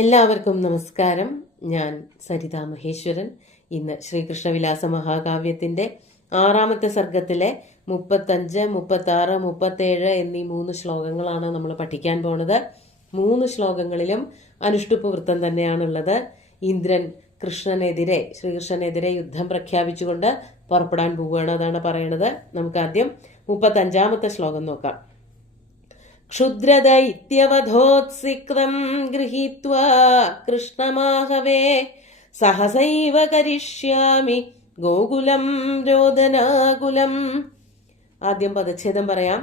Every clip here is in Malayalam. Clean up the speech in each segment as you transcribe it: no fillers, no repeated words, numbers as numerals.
എല്ലാവർക്കും നമസ്കാരം. ഞാൻ സരിത മഹേശ്വരൻ. ഇന്ന് ശ്രീകൃഷ്ണവിലാസ മഹാകാവ്യത്തിന്റെ 6ാമത്തെ സർഗത്തിലെ 35, 36, 37 എന്നീ 3 ശ്ലോകങ്ങളാണ് നമ്മൾ പഠിക്കാൻ പോണത്. 3 ശ്ലോകങ്ങളിലും അനുഷ്ടുപ്പ് വൃത്തം തന്നെയാണുള്ളത്. ഇന്ദ്രൻ ശ്രീകൃഷ്ണനെതിരെ യുദ്ധം പ്രഖ്യാപിച്ചുകൊണ്ട് പുറപ്പെടാൻ പോവുകയാണ്. അതാണ് പറയണത്. നമുക്ക് ആദ്യം 35ാമത്തെ ശ്ലോകം നോക്കാം. ക്ഷുദ്രദൈത്യവധോത്സിക്തം ഗൃഹീത്വാ കൃഷ്ണമാഹവേ സഹസൈവ കരിഷ്യാമി ഗോകുലം രോദനാകുലം. ആദ്യം പദച്ഛേദം പറയാം.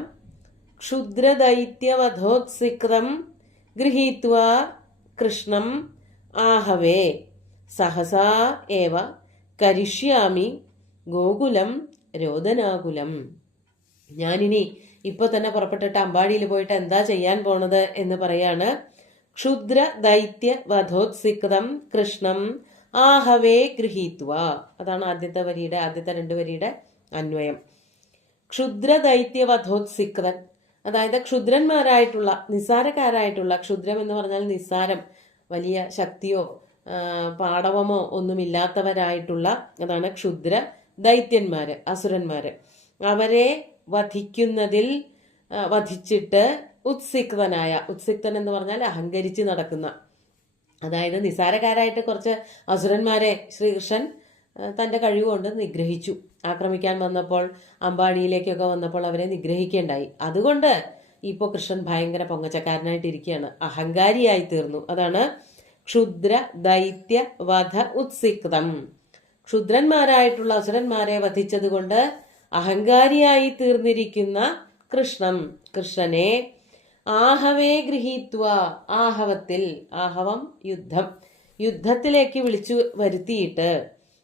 ക്ഷുദ്രദൈത്യവധോത്സിക്തം ഗൃഹീത്വാ കൃഷ്ണം ആഹവേ സഹസാ ഏവ കരിഷ്യാമി ഗോകുലം രോദനാകുലം. ഞാനിനി ഇപ്പൊ തന്നെ പുറപ്പെട്ടിട്ട് അമ്പാടിയിൽ പോയിട്ട് എന്താ ചെയ്യാൻ പോണത് എന്ന് പറയാണ്. ക്ഷുദ്ര ദൈത്യ വധോത്സിക്തം കൃഷ്ണം ആഹവേ ഗൃഹീത്വ. അതാണ് ആദ്യത്തെ 2 വരിയുടെ അന്വയം. ക്ഷുദ്ര ദൈത്യ വധോത്സിക്തൻ, അതായത് ക്ഷുദ്രന്മാരായിട്ടുള്ള, നിസ്സാരക്കാരായിട്ടുള്ള, ക്ഷുദ്രം എന്ന് പറഞ്ഞാൽ നിസ്സാരം, വലിയ ശക്തിയോ പാടവമോ ഒന്നുമില്ലാത്തവരായിട്ടുള്ള, അതാണ് ക്ഷുദ്ര ദൈത്യന്മാര്, അസുരന്മാര്. അവരെ വധിച്ചിട്ട് ഉത്സിക്തൻ എന്ന് പറഞ്ഞാൽ അഹങ്കരിച്ച് നടക്കുന്ന, അതായത് നിസാരക്കാരായിട്ട് കുറച്ച് അസുരന്മാരെ ശ്രീകൃഷ്ണൻ തന്റെ കഴിവുകൊണ്ട് നിഗ്രഹിച്ചു. ആക്രമിക്കാൻ വന്നപ്പോൾ, അമ്പാടിയിലേക്കൊക്കെ വന്നപ്പോൾ അവരെ നിഗ്രഹിക്കേണ്ടായി. അതുകൊണ്ട് ഇപ്പോൾ കൃഷ്ണൻ ഭയങ്കര പൊങ്ങച്ചക്കാരനായിട്ടിരിക്കുകയാണ്, അഹങ്കാരിയായി തീർന്നു. അതാണ് ക്ഷുദ്ര ദൈത്യ വധ ഉത്സിക്തം. ക്ഷുദ്രന്മാരായിട്ടുള്ള അസുരന്മാരെ വധിച്ചത് കൊണ്ട് അഹങ്കാരിയായി തീർന്നിരിക്കുന്ന കൃഷ്ണനെ ആഹവേ ഗൃഹീത്വ, ആഹവത്തിൽ, ആഹവം യുദ്ധത്തിലേക്ക് വിളിച്ചു വരുത്തിയിട്ട്,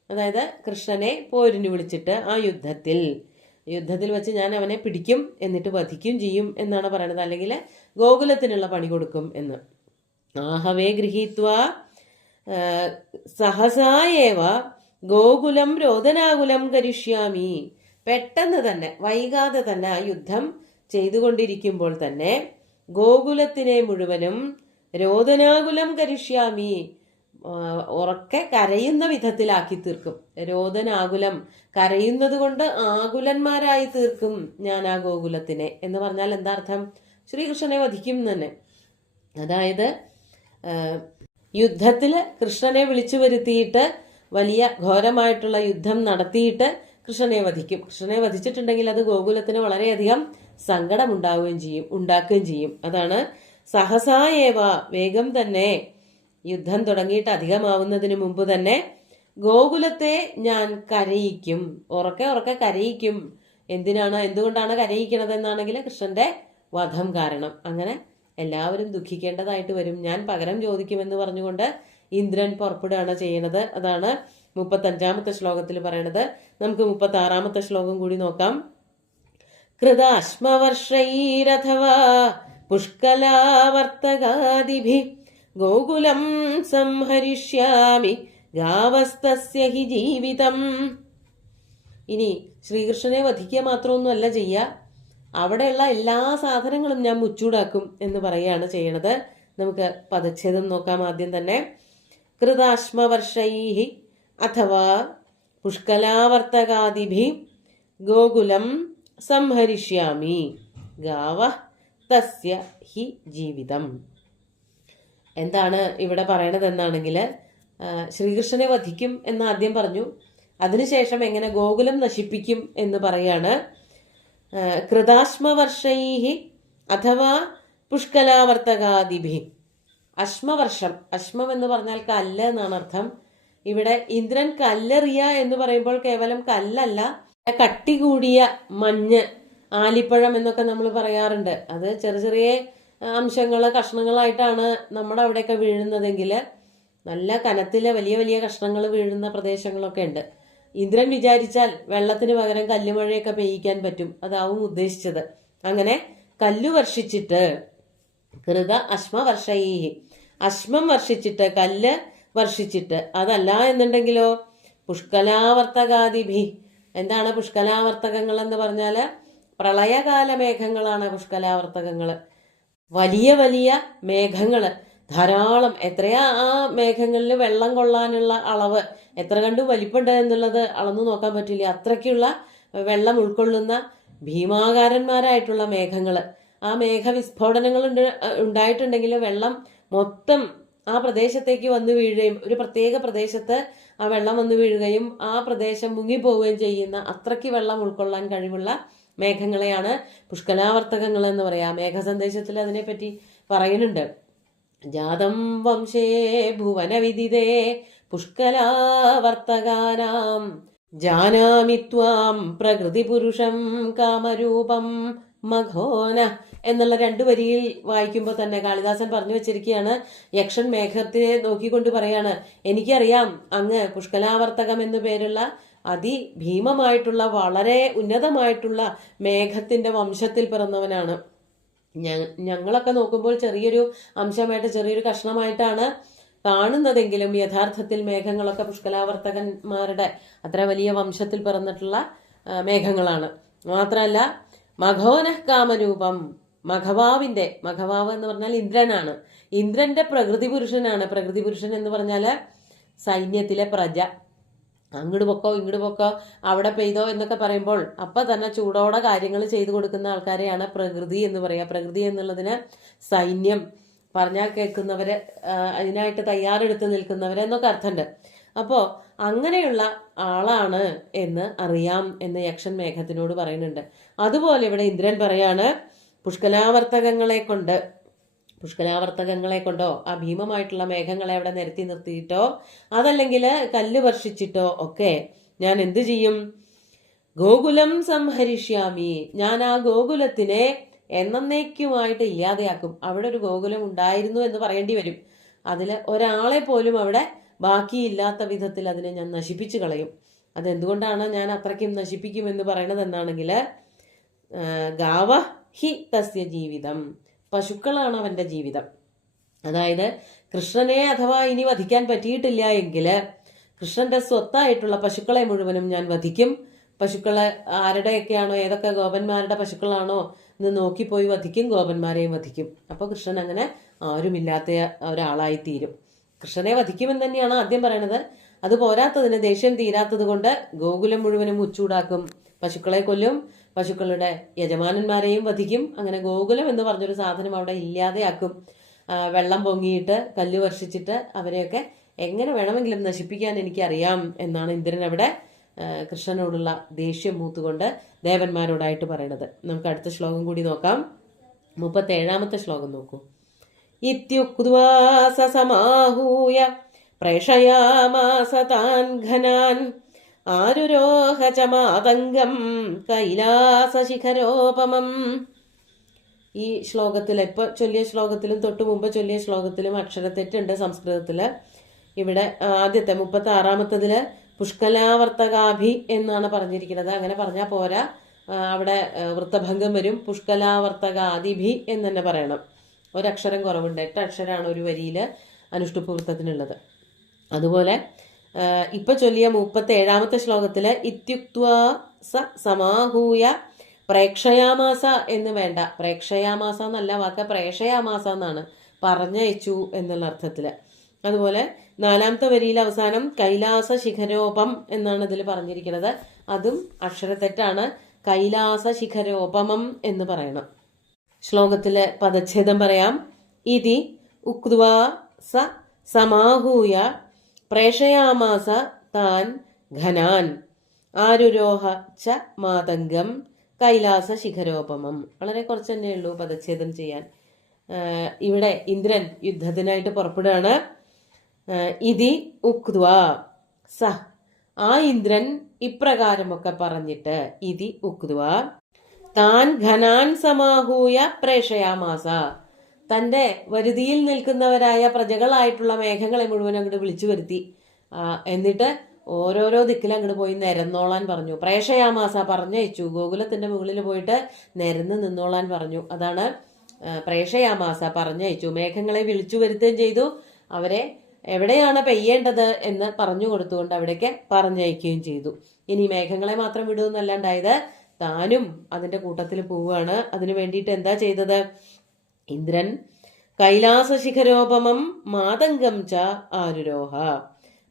അതായത് കൃഷ്ണനെ പോരിന് വിളിച്ചിട്ട് ആ യുദ്ധത്തിൽ വെച്ച് ഞാൻ അവനെ പിടിക്കും, എന്നിട്ട് വധിക്കും ചെയ്യും എന്നാണ് പറയുന്നത്. അല്ലെങ്കിൽ ഗോകുലത്തിനുള്ള പണി കൊടുക്കും എന്ന്. ആഹവേ ഗൃഹീത്വ സഹസായേവ ഗോകുലം രോദനാകുലം കരിഷ്യാമി. പെട്ടെന്ന് തന്നെ, വൈകാതെ തന്നെ, ആ യുദ്ധം ചെയ്തുകൊണ്ടിരിക്കുമ്പോൾ തന്നെ ഗോകുലത്തിനെ മുഴുവനും രോദനാകുലം കരിഷ്യാമി, ഉറക്കെ കരയുന്ന വിധത്തിലാക്കി തീർക്കും. രോദനാകുലം, കരയുന്നത് കൊണ്ട് ആകുലന്മാരായി തീർക്കും ഞാൻ ആ ഗോകുലത്തിനെ എന്ന് പറഞ്ഞാൽ എന്താ അർത്ഥം? ശ്രീകൃഷ്ണനെ വധിക്കും തന്നെ. അതായത് യുദ്ധത്തില് കൃഷ്ണനെ വിളിച്ചു വരുത്തിയിട്ട് വലിയ ഘോരമായിട്ടുള്ള യുദ്ധം നടത്തിയിട്ട് കൃഷ്ണനെ വധിക്കും. കൃഷ്ണനെ വധിച്ചിട്ടുണ്ടെങ്കിൽ അത് ഗോകുലത്തിന് വളരെയധികം സങ്കടം ഉണ്ടാക്കുകയും ചെയ്യും. അതാണ് സഹസായേവ, വേഗം തന്നെ, യുദ്ധം തുടങ്ങിയിട്ട് അധികമാവുന്നതിന് മുമ്പ് തന്നെ ഗോകുലത്തെ ഞാൻ കരയിക്കും, ഉറക്കെ കരയിക്കും. എന്തുകൊണ്ടാണ് കരയിക്കണത് എന്നാണെങ്കിൽ കൃഷ്ണന്റെ വധം കാരണം. അങ്ങനെ എല്ലാവരും ദുഃഖിക്കേണ്ടതായിട്ട് വരും, ഞാൻ പകരം ചോദിക്കുമെന്ന് പറഞ്ഞുകൊണ്ട് ഇന്ദ്രൻ പുറപ്പെടുകയാണ് ചെയ്യണത്. അതാണ് 35ാമത്തെ ശ്ലോകത്തിൽ പറയണത്. നമുക്ക് 36ാമത്തെ ശ്ലോകം കൂടി നോക്കാം. കൃതാശ്മവർഷൈരഥവാ പുഷ്കലാവർത്തകാദിഭി ഗോകുലം സംഹരിഷ്യാമി ഗാവസ്തസ്യ ഹി ജീവിതം. ഇനി ശ്രീകൃഷ്ണനെ വധിക്കുക മാത്രമൊന്നുമല്ല ചെയ്യുക, അവിടെയുള്ള എല്ലാ സാധനങ്ങളും ഞാൻ മുച്ചൂടാക്കും എന്ന് പറയുകയാണ് ചെയ്യണത്. നമുക്ക് പദച്ഛേദം നോക്കാം. ആദ്യം തന്നെ കൃതാശ്മവർഷൈഹി അഥവാ പുഷ്കലാവർത്തകാദിഭി ഗോകുലം സംഹരിഷ്യാമി ഗാവ തസ്യ ഹി ജീവിതം. എന്താണ് ഇവിടെ പറയണത് എന്നാണെങ്കിൽ, ശ്രീകൃഷ്ണനെ വധിക്കും എന്ന് ആദ്യം പറഞ്ഞു, അതിനുശേഷം എങ്ങനെ ഗോകുലം നശിപ്പിക്കും എന്ന് പറയാണ്. കൃതാശ്മവർഷൈഹി അഥവാ പുഷ്കലാവർത്തകാദിഭി. അശ്മവർഷം, അശ്മം എന്ന് പറഞ്ഞാൽ കല്ല് എന്നാണ് അർത്ഥം. ഇവിടെ ഇന്ദ്രൻ കല്ലെറിയ എന്ന് പറയുമ്പോൾ കേവലം കല്ലല്ല, കട്ടി കൂടിയ മഞ്ഞ്, ആലിപ്പഴം എന്നൊക്കെ നമ്മൾ പറയാറുണ്ട്. അത് ചെറിയ അംശങ്ങള്, കഷ്ണങ്ങളായിട്ടാണ് നമ്മുടെ അവിടെയൊക്കെ വീഴുന്നതെങ്കിൽ നല്ല കനത്തിലെ വലിയ കഷ്ണങ്ങൾ വീഴുന്ന പ്രദേശങ്ങളൊക്കെ ഉണ്ട്. ഇന്ദ്രൻ വിചാരിച്ചാൽ വെള്ളത്തിന് പകരം കല്ലുമഴയൊക്കെ പെയ്യിക്കാൻ പറ്റും. അതാവും ഉദ്ദേശിച്ചത്. അങ്ങനെ കല്ലു വർഷിച്ചിട്ട്, കൃത അശ്മവർഷൈഹി, അശ്മം വർഷിച്ചിട്ട്, കല്ല് വർഷിച്ചിട്ട്. അതല്ല എന്നുണ്ടെങ്കിലോ പുഷ്കലാവർത്തകാദിഭി. എന്താണ് പുഷ്കലാവർത്തകങ്ങൾ എന്ന് പറഞ്ഞാല്? പ്രളയകാല മേഘങ്ങളാണ് പുഷ്കലാവർത്തകങ്ങൾ. വലിയ മേഘങ്ങള്, ധാരാളം എത്രയാ ആ മേഘങ്ങളിൽ വെള്ളം കൊള്ളാനുള്ള അളവ് എത്ര കണ്ടു വലിപ്പുണ്ട് എന്നുള്ളത് അളന്നു നോക്കാൻ പറ്റില്ല. അത്രയ്ക്കുള്ള വെള്ളം ഉൾക്കൊള്ളുന്ന ഭീമാകാരന്മാരായിട്ടുള്ള മേഘങ്ങൾ. ആ മേഘവിസ്ഫോടനങ്ങൾ ഉണ്ടായിട്ടുണ്ടെങ്കിൽ വെള്ളം മൊത്തം ആ പ്രദേശത്തേക്ക് വന്നു വീഴുകയും ഒരു പ്രത്യേക പ്രദേശത്ത് ആ വെള്ളം വന്നു വീഴുകയും ആ പ്രദേശം മുങ്ങിപ്പോവുകയും ചെയ്യുന്ന അത്രയ്ക്ക് വെള്ളം ഉൾക്കൊള്ളാൻ കഴിവുള്ള മേഘങ്ങളെയാണ് പുഷ്കലാവർത്തകങ്ങൾ എന്ന് പറയാം. മേഘസന്ദേശത്തിൽ അതിനെപ്പറ്റി പറയുന്നുണ്ട്. ജാതം വംശേ ഭുവനവിദിതേ പുഷ്കലാവർത്തകാനാം ജാനാമി ത്വാം പ്രകൃതി പുരുഷം കാമരൂപം മഘോന എന്നുള്ള 2 വരിയിൽ വായിക്കുമ്പോൾ തന്നെ കാളിദാസൻ പറഞ്ഞു വെച്ചിരിക്കുകയാണ്. യക്ഷൻ മേഘത്തെ നോക്കിക്കൊണ്ട് പറയാണ്, എനിക്കറിയാം അങ്ങ് പുഷ്കലാവർത്തകം എന്നു പേരുള്ള അതിഭീമമായിട്ടുള്ള വളരെ ഉന്നതമായിട്ടുള്ള മേഘത്തിന്റെ വംശത്തിൽ പിറന്നവനാണ്. ഞങ്ങളൊക്കെ നോക്കുമ്പോൾ ചെറിയൊരു അംശമായിട്ട് ചെറിയൊരു കഷ്ണമായിട്ടാണ് കാണുന്നതെങ്കിലും യഥാർത്ഥത്തിൽ മേഘങ്ങളൊക്കെ പുഷ്കലാവർത്തകന്മാരുടെ അത്ര വലിയ വംശത്തിൽ പിറന്നിട്ടുള്ള മേഘങ്ങളാണ്. മാത്രമല്ല മഘോനഃ കാമരൂപം, മഘവാവ് എന്ന് പറഞ്ഞാൽ ഇന്ദ്രനാണ്. ഇന്ദ്രന്റെ പ്രകൃതി പുരുഷനാണ്. പ്രകൃതി പുരുഷൻ എന്ന് പറഞ്ഞാല് സൈന്യത്തിലെ പ്രജ. അങ്ങോട്ട് പൊക്കോ ഇങ്ങോട്ട് പൊക്കോ അവിടെ പെയ്തോ എന്നൊക്കെ പറയുമ്പോൾ അപ്പൊ തന്നെ ചൂടോടെ കാര്യങ്ങൾ ചെയ്തു കൊടുക്കുന്ന ആൾക്കാരെയാണ് പ്രകൃതി എന്ന് പറയുക. പ്രകൃതി എന്നുള്ളതിന് സൈന്യം, പറഞ്ഞാൽ കേൾക്കുന്നവര്, അതിനായിട്ട് തയ്യാറെടുത്ത് നിൽക്കുന്നവര് എന്നൊക്കെ അർത്ഥമുണ്ട്. അപ്പോ അങ്ങനെയുള്ള ആളാണ് എന്ന് അറിയാം എന്ന് യക്ഷൻ മേഘത്തിനോട് പറയുന്നുണ്ട്. അതുപോലെ ഇവിടെ ഇന്ദ്രൻ പറയാണ്, പുഷ്കലാവർത്തകങ്ങളെ കൊണ്ടോ ആ ഭീമമായിട്ടുള്ള മേഘങ്ങളെ അവിടെ നിരത്തി നിർത്തിയിട്ടോ അതല്ലെങ്കിൽ കല്ല് വർഷിച്ചിട്ടോ ഒക്കെ ഞാൻ എന്തു ചെയ്യും? ഗോകുലം സംഹരിഷ്യാമി, ഞാൻ ആ ഗോകുലത്തിനെ എന്നേക്കുമായിട്ട് ഇല്ലാതെയാക്കും. അവിടെ ഒരു ഗോകുലം ഉണ്ടായിരുന്നു എന്ന് പറയേണ്ടി വരും. അതിൽ ഒരാളെ പോലും അവിടെ ബാക്കിയില്ലാത്ത വിധത്തിൽ അതിനെ ഞാൻ നശിപ്പിച്ചു കളയും. അതെന്തുകൊണ്ടാണ് ഞാൻ അത്രയ്ക്കും നശിപ്പിക്കുമെന്ന് പറയണത് എന്നാണെങ്കിൽ, ഗാവ ഹി തസ്യ ജീവിതം, പശുക്കളാണ് അവന്റെ ജീവിതം. അതായത് കൃഷ്ണനെ അഥവാ ഇനി വധിക്കാൻ പറ്റിയിട്ടില്ല എങ്കിൽ കൃഷ്ണന്റെ സ്വത്തായിട്ടുള്ള പശുക്കളെ മുഴുവനും ഞാൻ വധിക്കും. പശുക്കളെ ആരുടെയൊക്കെയാണോ, ഏതൊക്കെ ഗോപന്മാരുടെ പശുക്കളാണോ എന്ന് നോക്കിപ്പോയി വധിക്കും, ഗോപന്മാരെയും വധിക്കും. അപ്പൊ കൃഷ്ണൻ അങ്ങനെ ആരുമില്ലാത്ത ഒരാളായി തീരും. കൃഷ്ണനെ വധിക്കുമെന്ന് തന്നെയാണ് ആദ്യം പറയണത്. അത് പോരാത്തതിന് ദേഷ്യം തീരാത്തത് കൊണ്ട് ഗോകുലം മുഴുവനും ഉച്ചൂടാക്കും, പശുക്കളെ കൊല്ലും, പശുക്കളുടെ യജമാനന്മാരെയും വധിക്കും. അങ്ങനെ ഗോകുലം എന്ന് പറഞ്ഞൊരു സാധനം അവിടെ ഇല്ലാതെയാക്കും. വെള്ളം പൊങ്ങിയിട്ട് കല്ല് വർഷിച്ചിട്ട് അവരെയൊക്കെ എങ്ങനെ വേണമെങ്കിലും നശിപ്പിക്കാൻ എനിക്കറിയാം എന്നാണ് ഇന്ദ്രൻ അവിടെ കൃഷ്ണനോടുള്ള ദേഷ്യം മൂത്തുകൊണ്ട് ദേവന്മാരോടായിട്ട് പറയണത്. നമുക്ക് അടുത്ത ശ്ലോകം കൂടി നോക്കാം. 37ാമത്തെ ശ്ലോകം നോക്കൂ. ഇത്യുക്ത്വാ സ സമാഹൂയ പ്രേഷയാമാസ താൻ ഘനാൻ ആരുരോഹ ച മാതംഗം കൈലാസശിഖരോപമം. ഈ ശ്ലോകത്തിൽ ഇപ്പൊ ചൊല്ലിയ ശ്ലോകത്തിലും തൊട്ട് മുമ്പ് ചൊല്ലിയ ശ്ലോകത്തിലും അക്ഷരത്തെറ്റുണ്ട് സംസ്കൃതത്തില്. ഇവിടെ ആദ്യത്തെ 36ാമത്തതില് പുഷ്കലാവർത്തകാഭി എന്നാണ് പറഞ്ഞിരിക്കുന്നത്. അങ്ങനെ പറഞ്ഞാൽ പോരാ, അവിടെ വൃത്തഭംഗം വരും. പുഷ്കലാവർത്തകാദിഭി എന്ന് തന്നെ പറയണം. ഒരക്ഷരം കുറവുണ്ട്. 8 അക്ഷരമാണ് ഒരു വരിയില് അനുഷ്ടുപ്പ് വൃത്തത്തിനുള്ളത്. അതുപോലെ ഇപ്പൊ ചൊല്ലിയ 37ാമത്തെ ശ്ലോകത്തില് ഇത്യുക്ത്വാ സ സമാഹൂയ പ്രേക്ഷയാമാസ എന്ന് വേണ്ട, പ്രേക്ഷയാമാസ എന്നല്ല വാക്ക്, പ്രേക്ഷയാമാസ എന്നാണ്, പറഞ്ഞയച്ചു എന്നുള്ള അർത്ഥത്തില്. അതുപോലെ 4ാമത്തെ വരിയിൽ അവസാനം കൈലാസ ശിഖരോപം എന്നാണ് ഇതിൽ പറഞ്ഞിരിക്കുന്നത്. അതും അക്ഷരത്തെറ്റാണ്. കൈലാസ ശിഖരോപമം എന്ന് പറയണം. ശ്ലോകത്തിലെ പദച്ഛേദം പറയാം. ഇതി ഉക്ത്വാ സ സമാഹൂയ പ്രേഷയാമാസ താൻ ഘനാൻ ആരുരോഹ ച മാതംഗം കൈലാസ ശിഖരോപമം. വളരെ കുറച്ച് തന്നെ ഉള്ളൂ പദച്ഛേദം ചെയ്യാൻ. ഇവിടെ ഇന്ദ്രൻ യുദ്ധത്തിനായിട്ട് പുറപ്പെടുകയാണ്. ഇതി ഉക്ത്വാ സ, ആ ഇന്ദ്രൻ ഇപ്രകാരമൊക്കെ പറഞ്ഞിട്ട്, ഇതി ഉക്ത്വാ താൻ ഘനാൻ സമാഹൂയ പ്രേഷയാമാസ, തന്റെ വരുതിയിൽ നിൽക്കുന്നവരായ പ്രജകളായിട്ടുള്ള മേഘങ്ങളെ മുഴുവൻ അങ്ങോട്ട് വിളിച്ചു വരുത്തി. എന്നിട്ട് ഓരോരോ ദിക്കിലും അങ്ങോട്ട് പോയി നിരന്നോളാൻ പറഞ്ഞു. പ്രേഷയാമാസ, പറഞ്ഞയച്ചു. ഗോകുലത്തിന്റെ മുകളിൽ പോയിട്ട് നിരന്ന് നിന്നോളാൻ പറഞ്ഞു. അതാണ് പ്രേഷയാമാസ, പറഞ്ഞയച്ചു. മേഘങ്ങളെ വിളിച്ചു വരുത്തുകയും ചെയ്തു. അവരെ എവിടെയാണ് പെയ്യേണ്ടത് എന്ന് പറഞ്ഞു കൊടുത്തുകൊണ്ട് അവിടേക്ക് പറഞ്ഞയക്കുകയും ചെയ്തു. ഇനി മേഘങ്ങളെ മാത്രം വിടുമെന്നല്ലാണ്ടായത്, താനും അതിന്റെ കൂട്ടത്തിൽ പോവുകയാണ്. അതിനു വേണ്ടിയിട്ട് എന്താ ചെയ്തത്? ഇന്ദ്രൻ കൈലാസശിഖരോപമം മാതംഗം ച ആരുരോഹ.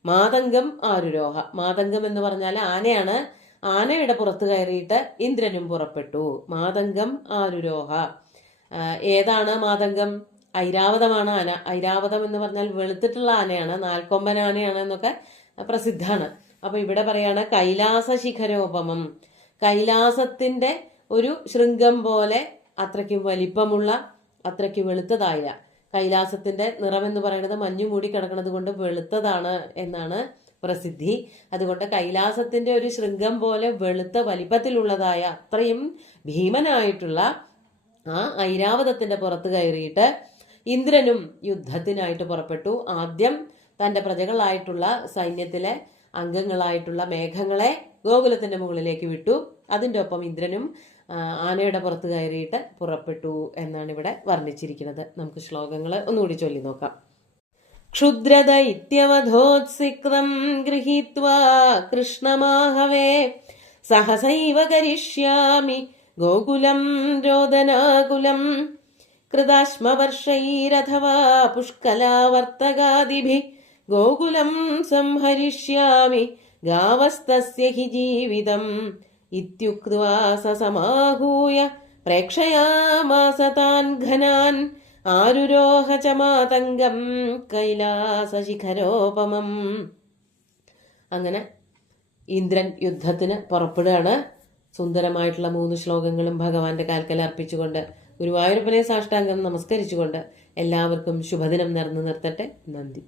മാതംഗം ആരുരോഹ. മാതംഗം എന്ന് പറഞ്ഞാൽ ആനയാണ്. ആനയുടെ പുറത്ത് കയറിയിട്ട് ഇന്ദ്രനും പുറപ്പെട്ടു. മാതംഗം ആരുരോഹ. ഏതാണ് മാതംഗം? ഐരാവതമാണ് ആന. ഐരാവതം എന്ന് പറഞ്ഞാൽ വെളുത്തിട്ടുള്ള ആനയാണ്, നാൽക്കൊമ്പൻ ആനയാണ് എന്നൊക്കെ പ്രസിദ്ധാണ്. അപ്പൊ ഇവിടെ പറയാണ് കൈലാസശിഖരോപമം. കൈലാസത്തിന്റെ ഒരു ശൃംഗം പോലെ അത്രയ്ക്കും വലിപ്പമുള്ള, അത്രയ്ക്ക് വെളുത്തതായ. കൈലാസത്തിന്റെ നിറം എന്ന് പറയുന്നത് മഞ്ഞു മൂടി കിടക്കുന്നത് കൊണ്ട് വെളുത്തതാണ് എന്നാണ് പ്രസിദ്ധി. അതുകൊണ്ട് കൈലാസത്തിന്റെ ഒരു ശൃംഗം പോലെ വെളുത്ത വലിപ്പത്തിലുള്ളതായ അത്രയും ഭീമനായിട്ടുള്ള ആ ഐരാവതത്തിന്റെ പുറത്ത് കയറിയിട്ട് ഇന്ദ്രനും യുദ്ധത്തിനായിട്ട് പുറപ്പെട്ടു. ആദ്യം തന്റെ പ്രജകളായിട്ടുള്ള സൈന്യത്തിലെ അംഗങ്ങളായിട്ടുള്ള മേഘങ്ങളെ ഗോകുലത്തിന്റെ മുകളിലേക്ക് വിട്ടു. അതിൻ്റെ ഒപ്പം ഇന്ദ്രനും ആനയുടെ പുറത്ത് കയറിയിട്ട് പുറപ്പെട്ടു എന്നാണ് ഇവിടെ വർണ്ണിച്ചിരിക്കുന്നത്. നമുക്ക് ശ്ലോകങ്ങൾ ഒന്നുകൂടി ചൊല്ലി നോക്കാം. ക്ഷുദ്രദൈത്യവധോത്സിക്തം ഗൃഹീത്വാ കൃഷ്ണമാഹവേ സഹസൈവ കരിഷ്യാമി ഗോകുലം രോദനാകുലം കൃതാശ്മവർഷൈരഥവാ പുഷ്കലാവർത്തകാദിഭിഃ ഗോകുലം സംഹരിഷ്യാമി ഗാവസ്തസ്യ ഹി ജീവിതം ഇത്യുക്ത്വാ സ സമാഹൂയ പ്രേക്ഷയാമാസ താൻ ഘനാൻ ആരുരോഹ ച മാതംഗം കൈലാസശിഖരോപമം. അങ്ങനെ ഇന്ദ്രൻ യുദ്ധത്തിന് പുറപ്പെടുകയാണ്. സുന്ദരമായിട്ടുള്ള 3 ശ്ലോകങ്ങളും ഭഗവാന്റെ കാൽക്കൽ അർപ്പിച്ചുകൊണ്ട് ഗുരുവായൂരപ്പനെ സാഷ്ടാംഗം നമസ്കരിച്ചുകൊണ്ട് എല്ലാവർക്കും ശുഭദിനം നേർന്നു നിർത്തട്ടെ. നന്ദി.